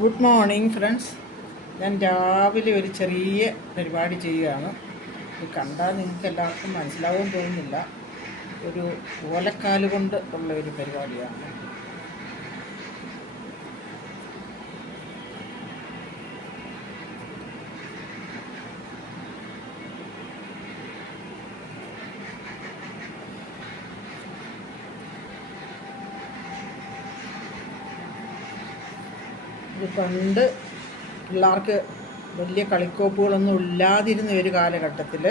Good morning friends. ഞാൻ രാവിലെ ഒരു ചെറിയ പരിപാടി ചെയ്യുകയാണ്. ഇത് കണ്ടാൽ നിങ്ങൾക്ക് എല്ലാവർക്കും മനസ്സിലാവുമെന്ന് തോന്നുന്നില്ല. ഒരു ഓലക്കാല് കൊണ്ട് ഉള്ള ഒരു പരിപാടിയാണ്. ഇത് പണ്ട് പിള്ളേർക്ക് വലിയ കളിക്കോപ്പുകളൊന്നും ഇല്ലാതിരുന്ന ഒരു കാലഘട്ടത്തിൽ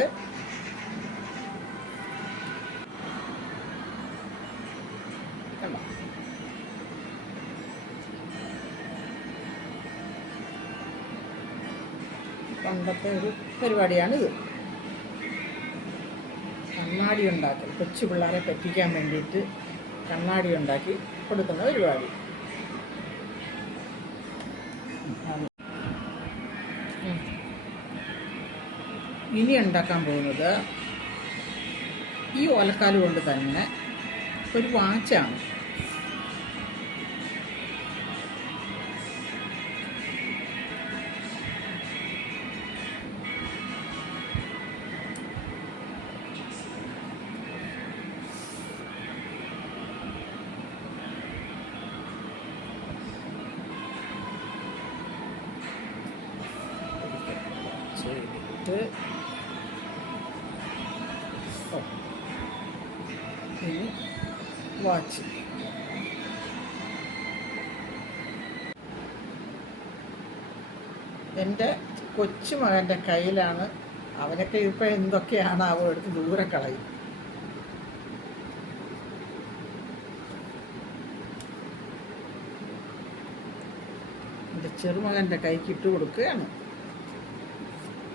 പണ്ടത്തെ ഒരു പരിപാടിയാണിത്. കണ്ണാടി ഉണ്ടാക്കൽ, കൊച്ചു പിള്ളേരെ പറ്റിക്കാൻ വേണ്ടിയിട്ട് കണ്ണാടി ഉണ്ടാക്കി കൊടുക്കുന്ന പരിപാടി. ഇനി ഉണ്ടാക്കാൻ പോകുന്നത് ഈ ഓലക്കാല് കൊണ്ട് തന്നെ ഒരു വാച്ചാണ്. ചെയ്തിട്ട് ഇനി വാച്ച് എൻ്റെ കൊച്ചുമകൻ്റെ കയ്യിലാണ്. അവനൊക്കെ ഇപ്പോൾ എന്തൊക്കെയാണ് അവ എടുത്ത് ദൂരെ കളയും. എൻ്റെ ചെറുമകൻ്റെ കൈക്ക് ഇട്ട് കൊടുക്കുകയാണ്.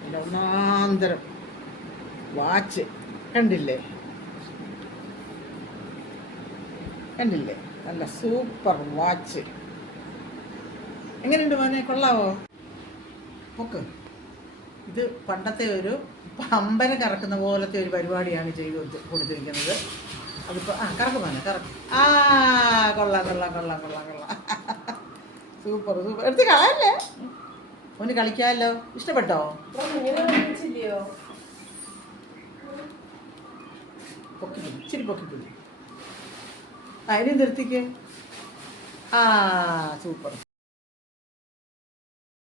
എൻ്റെ ഒന്നാന്തരം വാച്ച് കണ്ടില്ലേ, കണ്ടില്ലേ, നല്ല സൂപ്പർ വാച്ച്. എങ്ങനെയുണ്ട് മോനെ, കൊള്ളാവോ? പൊക്ക്. ഇത് പണ്ടത്തെ ഒരു പമ്പര കറക്കുന്ന പോലത്തെ ഒരു പരിപാടിയാണ് ചെയ്ത് കൊടുത്തിരിക്കുന്നത്. അതിപ്പോൾ കറക്ക് മോനെ, കറക്ക്. കൊള്ളാം കൊള്ളാം കൊള്ളാം കൊള്ളാം കൊള്ളാം. Super super. എടുത്ത് കളയല്ലേ, ഓന് കളിക്കാമല്ലോ. ഇഷ്ടപ്പെട്ടോ? പൊക്കി, ഇച്ചിരി പൊക്കിപ്പിടി. അതിന് നിർത്തിക്ക്. സൂപ്പർ